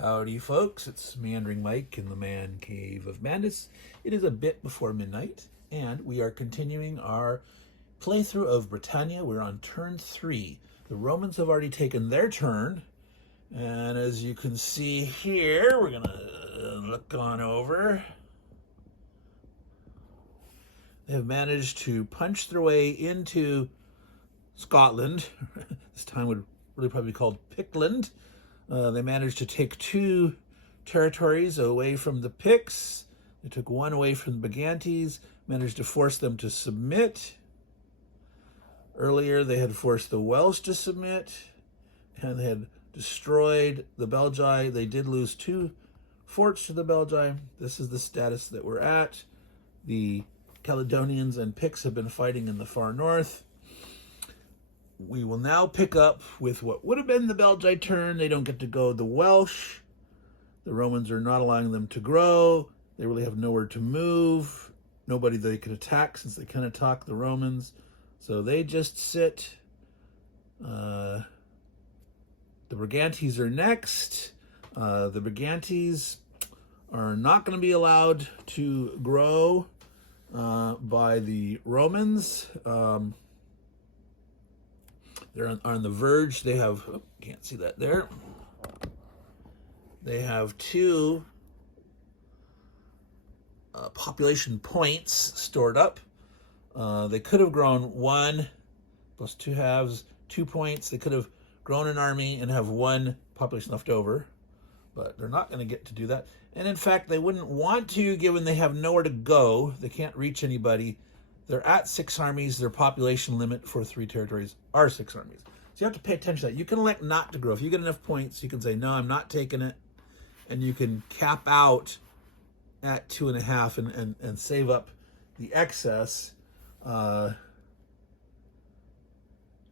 Howdy folks, it's Meandering Mike in the Man Cave of Madness. It is a bit before midnight, and we are continuing our playthrough of Britannia. We're on turn 3. The Romans have already taken their turn, and as you can see here, we're gonna look on over. They have managed to punch their way into Scotland. This time would really probably be called Pictland. They managed to take 2 territories away from the Picts. They took 1 away from the Brigantes, managed to force them to submit. Earlier, they had forced the Welsh to submit, and they had destroyed the Belgae. They did lose 2 forts to the Belgae. This is the status that we're at. The Caledonians and Picts have been fighting in the far north. We will now pick up with what would have been the Belgae turn. They don't get to go the Welsh. The Romans are not allowing them to grow. They really have nowhere to move. Nobody they can attack since they can't attack the Romans. So they just sit. The Brigantes are next. The Brigantes are not going to be allowed to grow by the Romans. They're on the verge. They have, can't see that there. They have 2 population points stored up. They could have grown 1 plus 2 halves, 2 points. They could have grown an army and have 1 population left over, but they're not going to get to do that. And in fact, they wouldn't want to, given they have nowhere to go. They can't reach anybody. They're at 6 armies. Their population limit for 3 territories are 6 armies. So you have to pay attention to that. You can elect not to grow. If you get enough points, you can say, no, I'm not taking it. And you can cap out at 2.5 and save up the excess. Well,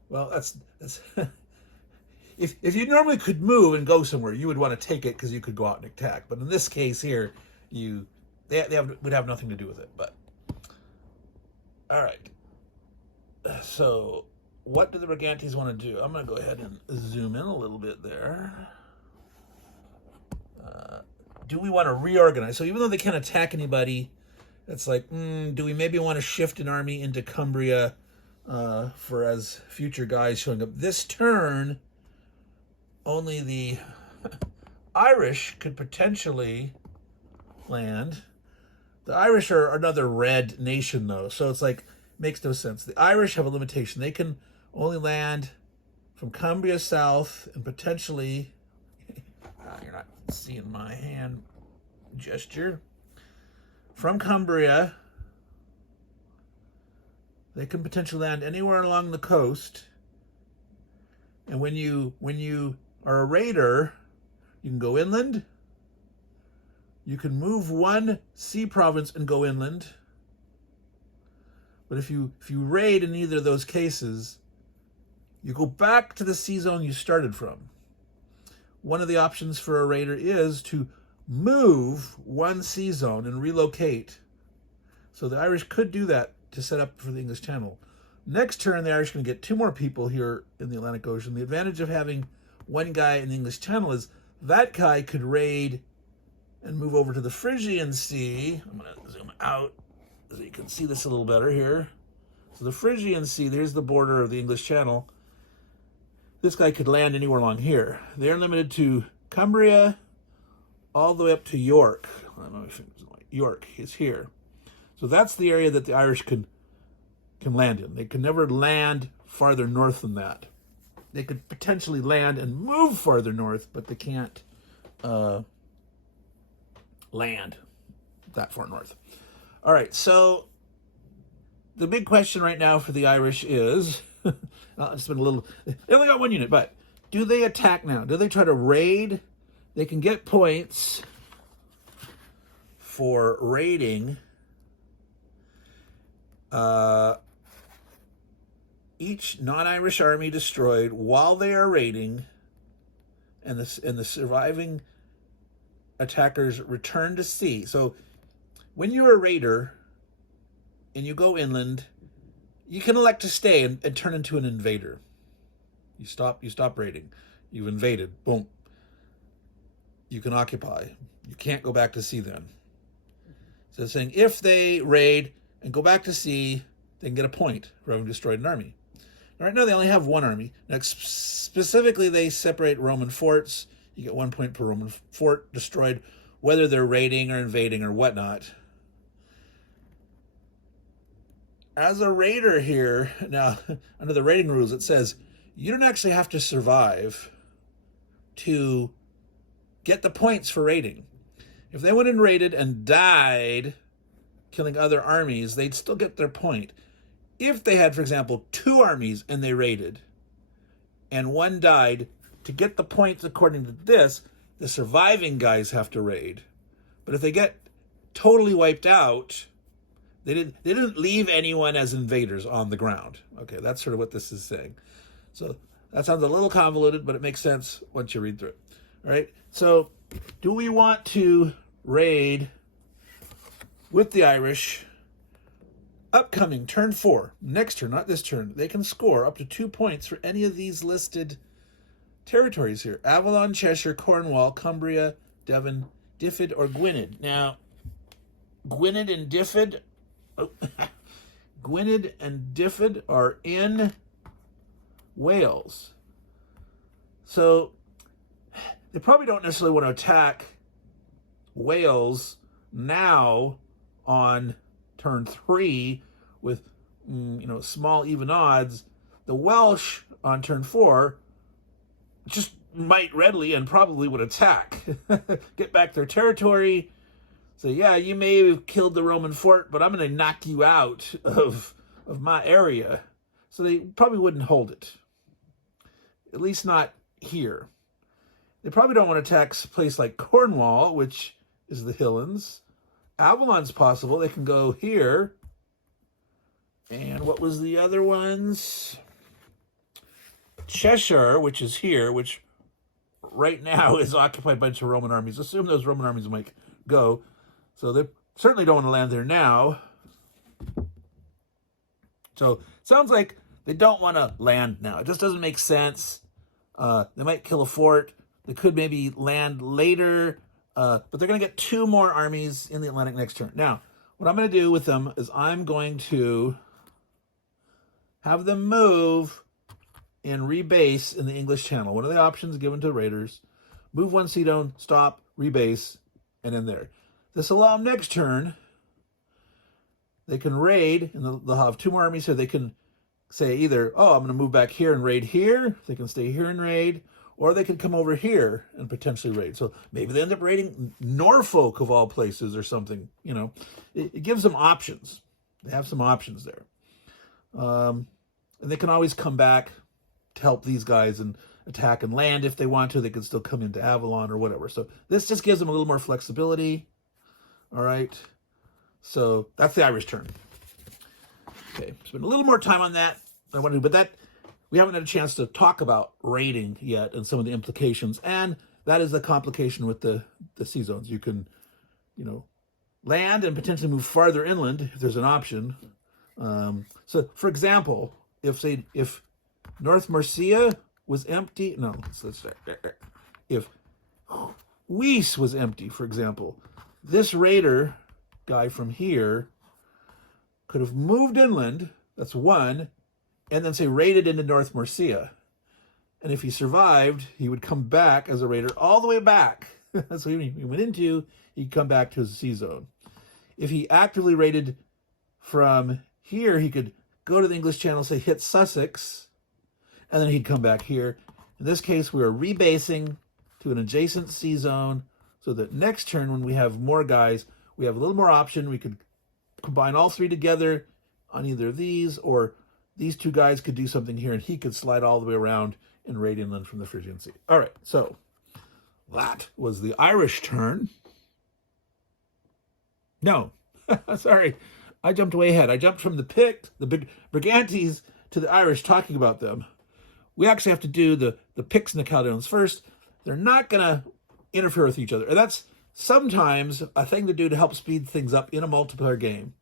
that's if you normally could move and go somewhere, you would want to take it because you could go out and attack. But in this case here, they would have nothing to do with it. But all right. So what do the Brigantes want to do? I'm going to go ahead and zoom in a little bit there. Do we want to reorganize? So even though they can't attack anybody, it's like, do we maybe want to shift an army into Cumbria for as future guys showing up? This turn, only the Irish could potentially land. The Irish are another red nation, though, so it's like, makes no sense. The Irish have a limitation. They can only land from Cumbria south and potentially, you're not seeing my hand gesture, from Cumbria, they can potentially land anywhere along the coast. And when you are a raider, you can go inland. You can move 1 sea province and go inland. But if you raid in either of those cases, you go back to the sea zone you started from. One of the options for a raider is to move 1 sea zone and relocate. So the Irish could do that to set up for the English Channel. Next turn, the Irish are going to get 2 more people here in the Atlantic Ocean. The advantage of having 1 guy in the English Channel is that guy could raid and move over to the Phrygian Sea. I'm going to zoom out so you can see this a little better here. So the Phrygian Sea, there's the border of the English Channel. This guy could land anywhere along here. They're limited to Cumbria all the way up to York. I don't know if York is here. So that's the area that the Irish can land in. They can never land farther north than that. They could potentially land and move farther north, but they can't land that far north. All right, so the big question right now for the Irish is, it's been a little, they only got 1 unit, but do they attack now? Do they try to raid? They can get points for raiding. Each non-Irish army destroyed while they are raiding, and the surviving attackers return to sea. So when you're a raider and you go inland, you can elect to stay and turn into an invader. You stop raiding. You've invaded. Boom. you can occupy. You can't go back to sea then. So it's saying if they raid and go back to sea, they can get a point for having destroyed an army. Right now they only have one army. Now specifically they separate Roman forts. You get 1 point per Roman fort destroyed, whether they're raiding or invading or whatnot. As a raider here, now under the raiding rules, it says you don't actually have to survive to get the points for raiding. If they went and raided and died killing other armies, they'd still get their point. If they had, for example, 2 armies and they raided and one died, to get the points according to this, the surviving guys have to raid. But if they get totally wiped out, they didn't leave anyone as invaders on the ground. Okay, that's sort of what this is saying. So that sounds a little convoluted, but it makes sense once you read through it. All right, so do we want to raid with the Irish? Upcoming, turn 4, next turn, not this turn, they can score up to 2 points for any of these listed territories here. Avalon, Cheshire, Cornwall, Cumbria, Devon, Dyfed, or Gwynedd. Now, Gwynedd and Dyfed, Gwynedd and Dyfed are in Wales. So they probably don't necessarily want to attack Wales now on turn 3 with small even odds. The Welsh on turn 4 just might readily and probably would attack, get back their territory. So yeah, you may have killed the Roman fort, but I'm going to knock you out of my area. So they probably wouldn't hold it, at least not here. They probably don't want to attack a place like Cornwall, which is the Highlands. Avalon's possible. They can go here. And what was the other ones? Cheshire, which is here, which right now is occupied by a bunch of Roman armies. Assume those Roman armies might go. So they certainly don't want to land there now. So it sounds like they don't want to land now. It just doesn't make sense. They might kill a fort. They could maybe land later. But they're going to get 2 more armies in the Atlantic next turn. Now, what I'm going to do with them is I'm going to have them move and rebase in the English Channel. One of the options given to raiders. Move 1 sea down, stop, rebase, and in there. This will allow them next turn. They can raid, and they'll have 2 more armies here. They can say either, oh, I'm going to move back here and raid here. They can stay here and raid. Or they could come over here and potentially raid. So maybe they end up raiding Norfolk of all places or something. It gives them options. They have some options there. And they can always come back to help these guys and attack and land if they want to. They can still come into Avalon or whatever. So this just gives them a little more flexibility. All right. So that's the Irish turn. Okay. Spend a little more time on that than I want to do, but that we haven't had a chance to talk about raiding yet and some of the implications. And that is the complication with the sea zones. You can, land and potentially move farther inland if there's an option. So, for example, if North Mercia was empty, let's start. If Weiss was empty, for example, this raider guy from here could have moved inland. That's 1. And then say raided into North Mercia. And if he survived, he would come back as a raider all the way back. So he went into, he'd come back to his sea zone. If he actively raided from here, he could go to the English Channel, say hit Sussex, and then he'd come back here. In this case, we are rebasing to an adjacent sea zone so that next turn when we have more guys, we have a little more option. We could combine all 3 together on either of these, or these 2 guys could do something here, and he could slide all the way around and raid inland from the Phrygian Sea. All right, so that was the Irish turn. No, sorry, I jumped way ahead. I jumped from the Picts, the Brigantes, to the Irish, talking about them. We actually have to do the Picts and the Caledonians first. They're not going to interfere with each other. And that's sometimes a thing to do to help speed things up in a multiplayer game.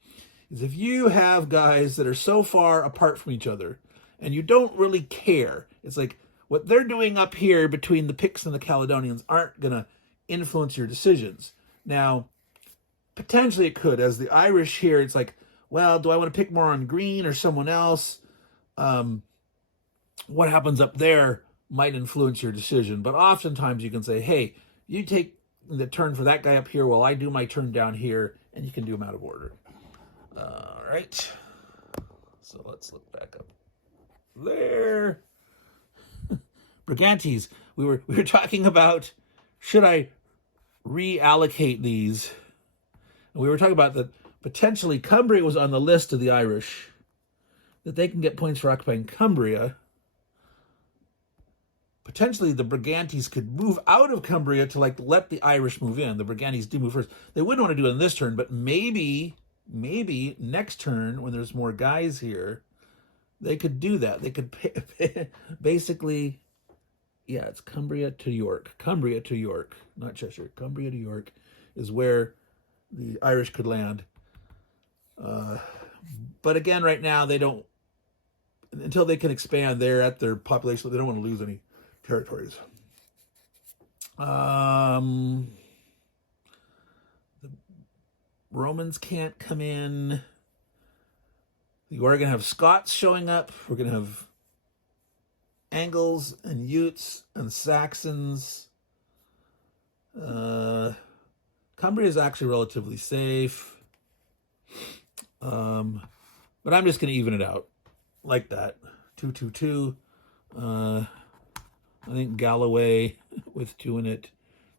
Is if you have guys that are so far apart from each other and you don't really care, it's like what they're doing up here between the Picts and the Caledonians aren't going to influence your decisions. Now, potentially it could. As the Irish here, it's like, well, do I want to pick more on green or someone else? What happens up there might influence your decision. But oftentimes you can say, hey, you take the turn for that guy up here while I do my turn down here, and you can do them out of order. All right. So let's look back up there. Brigantes. We were talking about, should I reallocate these? And we were talking about that potentially Cumbria was on the list of the Irish, that they can get points for occupying Cumbria. Potentially the Brigantes could move out of Cumbria to like let the Irish move in. The Brigantes do move first. They wouldn't want to do it in this turn, but maybe next turn when there's more guys here, they could do that. They could basically, yeah, it's Cumbria to York. Cumbria to York, not Cheshire. Cumbria to York is where the Irish could land. But again, right now, they don't, until they can expand, they're at their population. They don't want to lose any territories. The Romans can't come in. We're going to have Scots showing up. We're going to have Angles and Utes and Saxons. Cumbria is actually relatively safe. But I'm just going to even it out like that. 2-2-2. I think Galloway with 2 in it.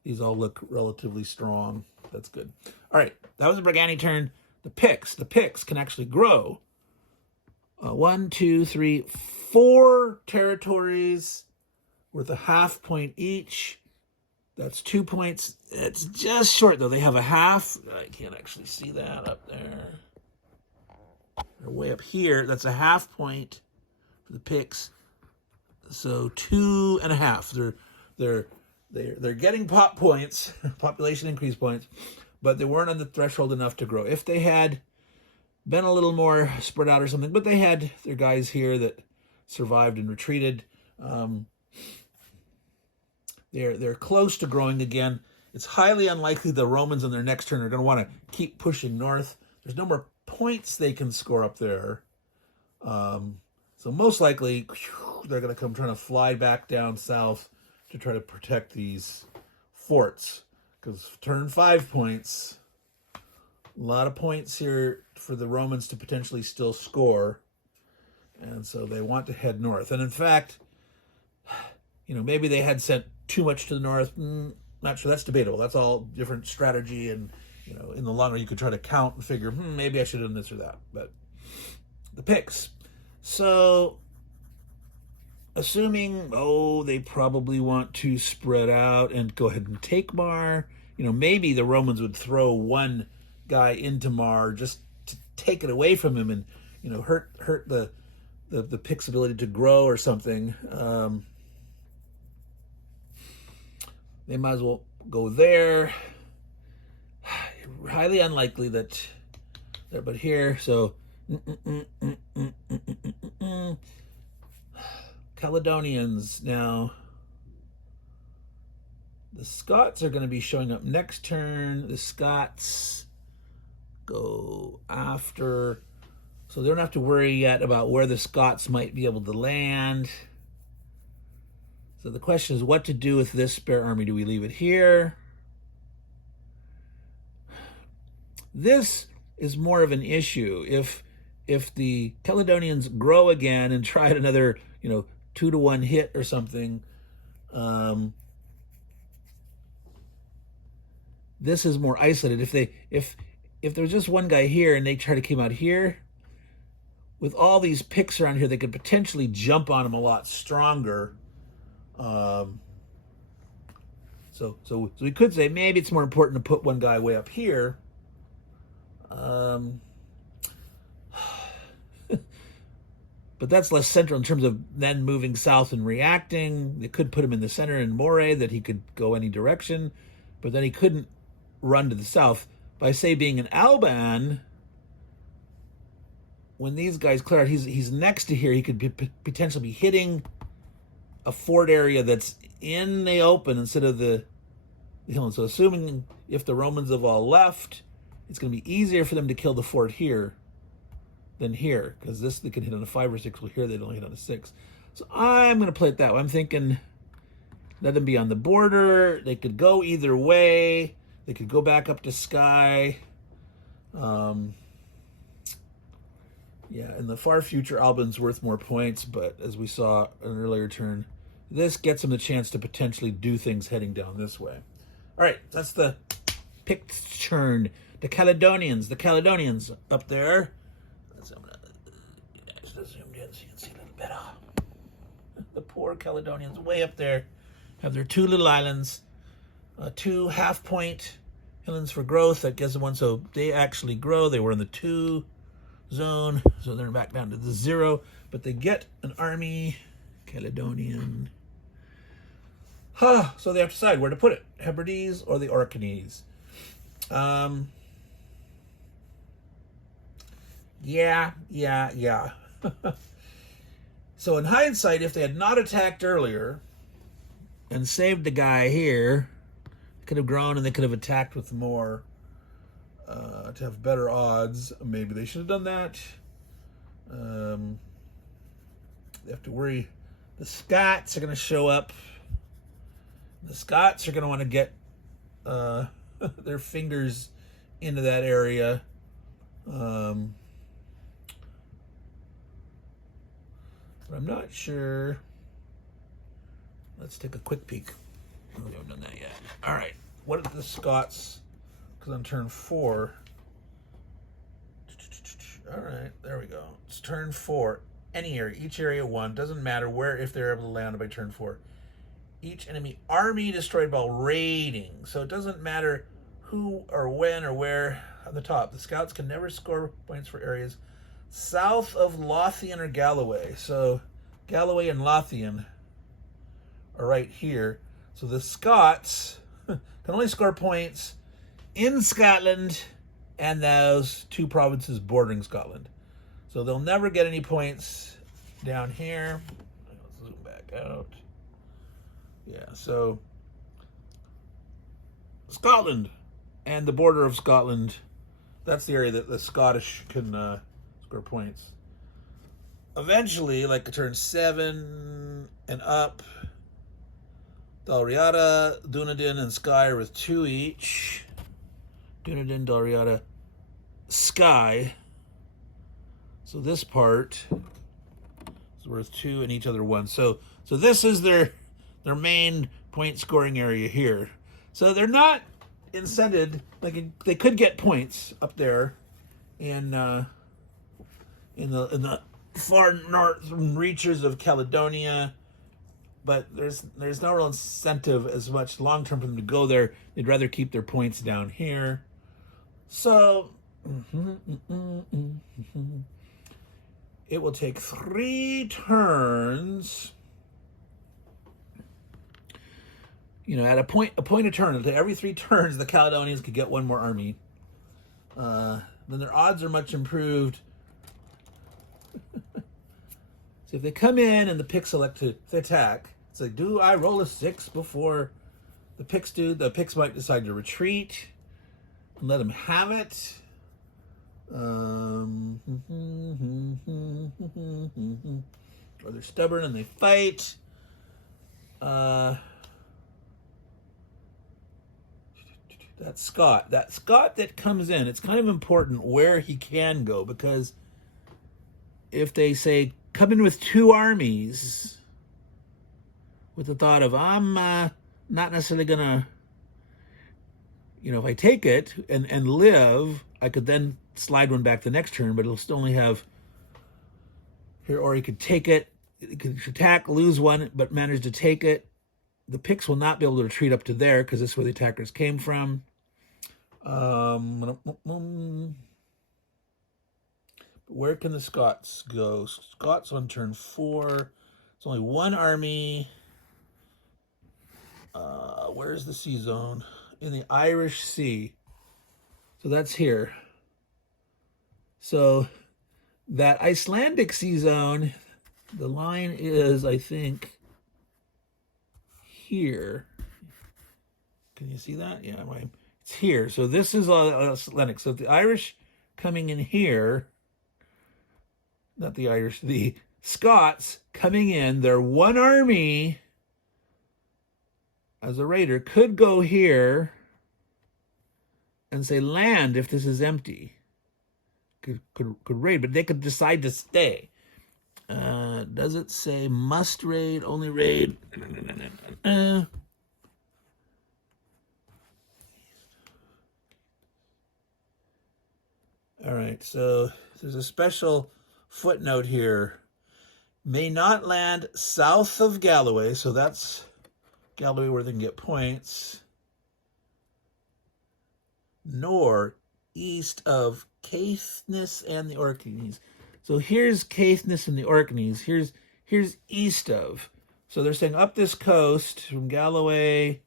These all look relatively strong. That's good. All right, that was the Briganti turn. The Picts. The Picts can actually grow. 1, 2, 3, 4 territories worth a half point each. That's 2 points. It's just short, though. They have a half. I can't actually see that up there. They're way up here. That's a half point for the Picts. So 2.5. They're getting pop points, population increase points, but they weren't on the threshold enough to grow. If they had been a little more spread out or something, but they had their guys here that survived and retreated. They're close to growing again. It's highly unlikely the Romans on their next turn are going to want to keep pushing north. There's no more points they can score up there. So most likely they're going to come trying to fly back down south to try to protect these forts. Because turn 5 points, a lot of points here for the Romans to potentially still score. And so they want to head north. And in fact, maybe they had sent too much to the north. Not sure. That's debatable. That's all different strategy. And, in the long run, you could try to count and figure, maybe I should have done this or that. But the Picts. So, assuming, they probably want to spread out and go ahead and take Mar. Maybe the Romans would throw one guy into Mar just to take it away from him and, hurt the Picts' ability to grow or something. They might as well go there. Highly unlikely that there, but here, so Caledonians. Now, the Scots are going to be showing up next turn. The Scots go after, so they don't have to worry yet about where the Scots might be able to land. So the question is what to do with this spare army. Do we leave it here? This is more of an issue. If the Caledonians grow again and try another, 2-to-1 hit or something, this is more isolated. If there's just one guy here and they try to come out here, with all these Picts around here, they could potentially jump on him a lot stronger. So we could say maybe it's more important to put one guy way up here. But that's less central in terms of then moving south and reacting. They could put him in the center in Moray, that he could go any direction, but then he couldn't run to the south. By, say, being in Alban, when these guys clear out, he's next to here. He could potentially be hitting a fort area that's in the open instead of the the hill. And so assuming if the Romans have all left, it's going to be easier for them to kill the fort here than here, because this they can hit on a 5 or 6, well here they'd only hit on a 6. So I'm going to play it that way. I'm thinking let them be on the border. They could go either way. They could go back up to Skye. Yeah, in the far future, Albin's worth more points, but as we saw in an earlier turn, this gets them the chance to potentially do things heading down this way. All right, that's the Picts turn. The Caledonians up there. I'm gonna zoom in so you can see a little better. The poor Caledonians way up there have their 2 little islands, 2 half-point islands for growth. That gives them 1, so they actually grow. They were in the 2 zone, so they're back down to the 0, but they get an army, Caledonian. So they have to decide where to put it, Hebrides or the Orkneys. Yeah. So in hindsight, if they had not attacked earlier and saved the guy here, they could have grown and they could have attacked with more to have better odds. Maybe they should have done that. They have to worry. The Scots are going to show up. The Scots are going to want to get their fingers into that area. But I'm not sure. Let's take a quick peek. We haven't done that yet. All right. What are the Scots? Because on turn 4. All right. There we go. It's turn 4. Any area. Each area 1. Doesn't matter where, if they're able to land by turn 4. Each enemy army destroyed while raiding. So it doesn't matter who or when or where. On the top, the Scouts can never score points for areas south of Lothian or Galloway. So Galloway and Lothian are right here. So the Scots can only score points in Scotland and those 2 provinces bordering Scotland. So they'll never get any points down here. I'll zoom back out. Yeah, so Scotland and the border of Scotland, that's the area that the Scottish can score points. Eventually, like a turn 7 and up, Dalriada, Dunedin, and Skye are with 2 each. Dunedin, Dalriada, Skye. So this part is worth 2 and each other 1. So this is their main point scoring area here. So they're not incented, like they could get points up there in the far northern reaches of Caledonia, but there's no real incentive as much long term for them to go there. They'd rather keep their points down here. So it will take 3 turns. You know, at a point a turn. Every 3 turns, the Caledonians could get 1 more army. Then their odds are much improved. So if they come in and the Picts select to attack, it's like, do I roll a 6 before the Picts do? The Picts might decide to retreat and let them have it. Or they're stubborn and they fight. That Scot that comes in, it's kind of important where he can go, because if they say come in with 2 armies with the thought of I'm not necessarily gonna, if I take it and live, I could then slide 1 back the next turn, but it'll still only have here, or he could take it, he could attack, lose 1, but manage to take it. The Picts will not be able to retreat up to there because this is where the attackers came from. Where can the Scots go? Scots on turn 4. It's only 1 army. Where's the sea zone? In the Irish Sea. So that's here. So that Icelandic sea zone, the line is, I think, here. Can you see that? Yeah, it's here. So this is Atlantic. So the Irish coming in here, not the Irish, the Scots coming in, their one army as a raider could go here and say land if this is empty. Could raid, but they could decide to stay. Does it say must raid, only raid? All right, so there's a special footnote here. May not land south of Galloway, so that's Galloway where they can get points, nor east of Caithness and the Orkneys. So here's Caithness and the Orkneys. Here's east of. So they're saying up this coast from Galloway,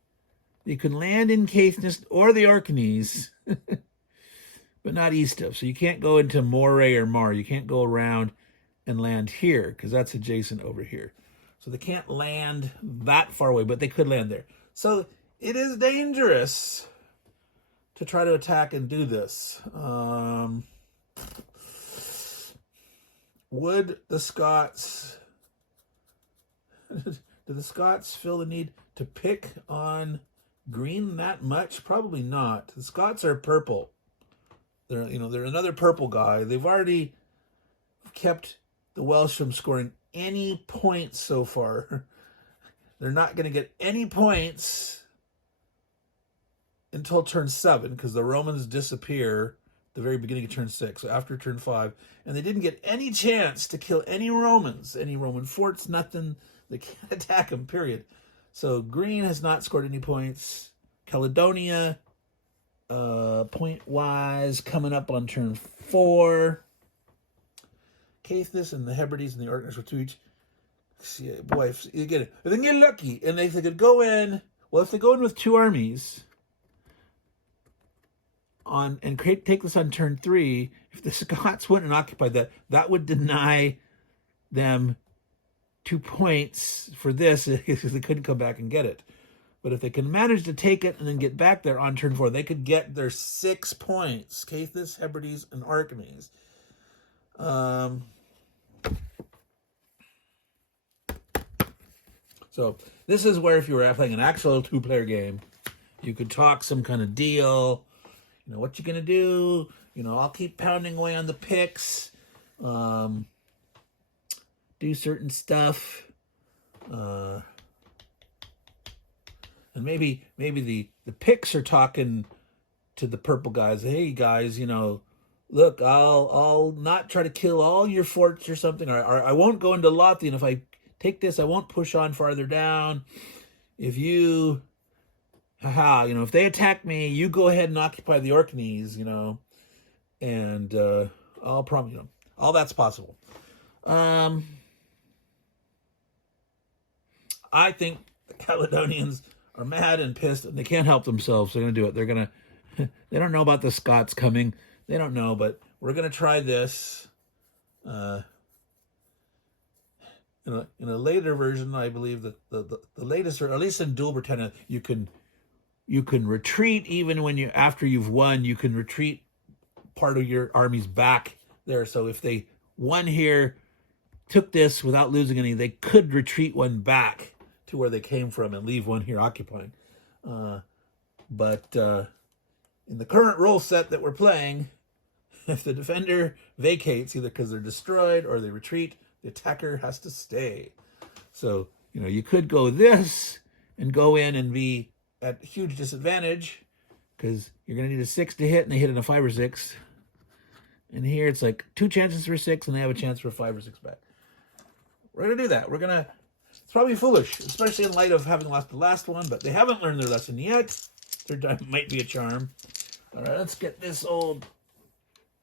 you can land in Caithness or the Orkneys, but not east of. So you can't go into Moray or Mar. You can't go around and land here because that's adjacent over here. So they can't land that far away, but they could land there. So it is dangerous to try to attack and do this. Would the Scots, do the Scots feel the need to pick on green that much? Probably not. The Scots are purple. They're another purple guy. They've already kept the Welsh from scoring any points so far. They're not going to get any points until turn 7 because the Romans disappear at the very beginning of turn 6, so after turn 5, and they didn't get any chance to kill any Romans, any Roman forts, nothing. They can't attack them, period. So green has not scored any points. Caledonia, point-wise, coming up on turn 4. Caithness and the Hebrides and the Orkneys were 2 each. See, boy, if you get it, if they can get lucky, and if they could go in, well, if they go in with 2 armies on and take this on turn 3, if the Scots went and occupied that, that would deny them 2 points for this because they couldn't come back and get it. But if they can manage to take it and then get back there on turn 4, they could get their 6 points. Caithness, Hebrides, and Orkneys. So this is where if you were playing an actual 2-player game, you could talk some kind of deal. You know, what you gonna do? You know, I'll keep pounding away on the Picts. Do certain stuff. And maybe the Picts are talking to the purple guys. Hey guys, you know, look, I'll not try to kill all your forts or something, or I won't go into Lothian. If I take this, I won't push on farther down. If you, if they attack me, you go ahead and occupy the Orkneys, and I'll promise you, all that's possible. I think the Caledonians are mad and pissed, and they can't help themselves. They're going to do it. They don't know about the Scots coming. They don't know, but we're going to try this. In a later version, I believe that the latest, or at least in Dual Britannia, you can retreat even when after you've won. You can retreat part of your armies back there. So if they won here, took this without losing any, they could retreat one back to where they came from and leave one here occupying. But in the current rule set that we're playing, if the defender vacates, either because they're destroyed or they retreat, the attacker has to stay. So, you could go this and go in and be at huge disadvantage because you're going to need a 6 to hit, and they hit in a 5 or 6. And here it's like 2 chances for 6, and they have a chance for 5 or 6 back. We're going to do that. It's probably foolish, especially in light of having lost the last one, but they haven't learned their lesson yet. Third time might be a charm. All right, let's get this old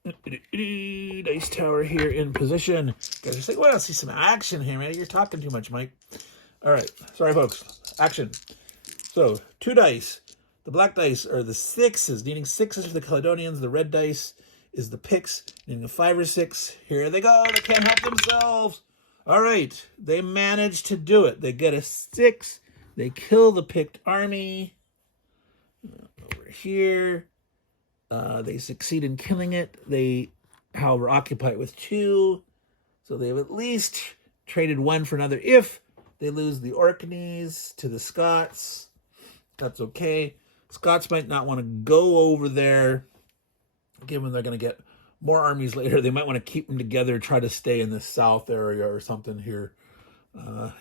dice tower here in position. Guys are saying, well, I see some action here, man. You're talking too much, Mike. All right, sorry, folks. Action. So, 2 dice. The black dice are the 6s, needing 6s for the Caledonians. The red dice is the Picts, needing a 5 or 6. Here they go. They can't help themselves. All right, they managed to do it. They get a 6. They kill the Pict army. here. They succeed in killing it. They, however, occupy it with 2. So they've at least traded 1 for another. If they lose the Orkneys to the Scots, that's okay. Scots might not want to go over there, given they're going to get more armies later. They might want to keep them together, try to stay in the south area or something here.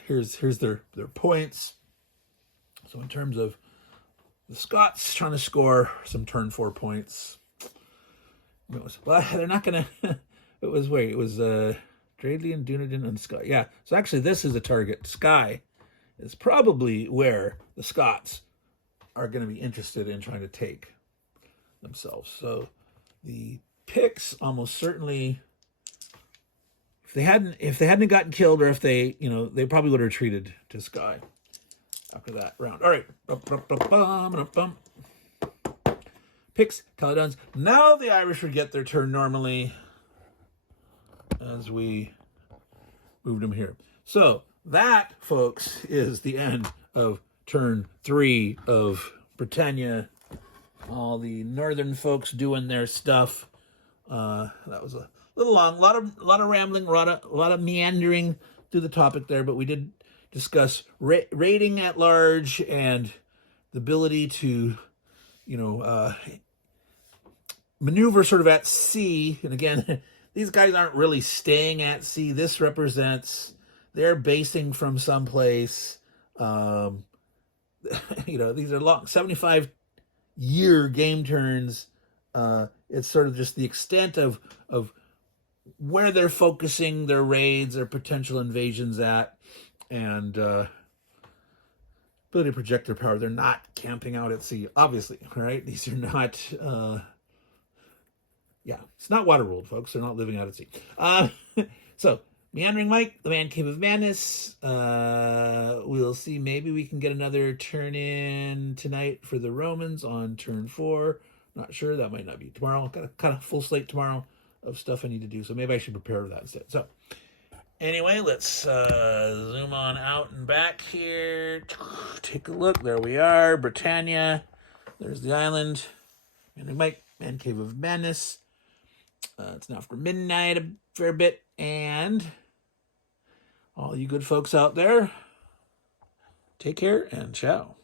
Here's their points. So in terms of the Scots trying to score some turn 4 points, well, they're not going to. It was Dradlian, Dunedin, and Skye. Yeah, so actually this is a target. Skye is probably where the Scots are going to be interested in trying to take themselves. So the Picts almost certainly, if they hadn't gotten killed, or if they probably would have retreated to Skye after that round. All right. Picts, Caledonians. Now the Irish would get their turn normally as we moved them here. So that, folks, is the end of turn 3 of Britannia. All the northern folks doing their stuff. That was a little long, a lot of rambling, a lot of meandering through the topic there, but we did discuss raiding at large and the ability to, maneuver sort of at sea. And again, these guys aren't really staying at sea. This represents they're basing from someplace. These are long 75-year game turns. It's sort of just the extent of where they're focusing their raids or potential invasions at, and ability to project their power. They're not camping out at sea, obviously, right? These are not, it's not Waterworld, folks. They're not living out at sea. So, Meandering Mike, the Man Cave of Madness. We'll see. Maybe we can get another turn in tonight for the Romans on turn 4. Not sure. That might not be tomorrow. Got a kind of full slate tomorrow of stuff I need to do. So maybe I should prepare for that instead. So anyway, let's zoom on out and back here. Take a look. There we are. Britannia. There's the island. Meandering Mike, Man Cave of Madness. It's now after midnight a fair bit. And all you good folks out there, take care and ciao.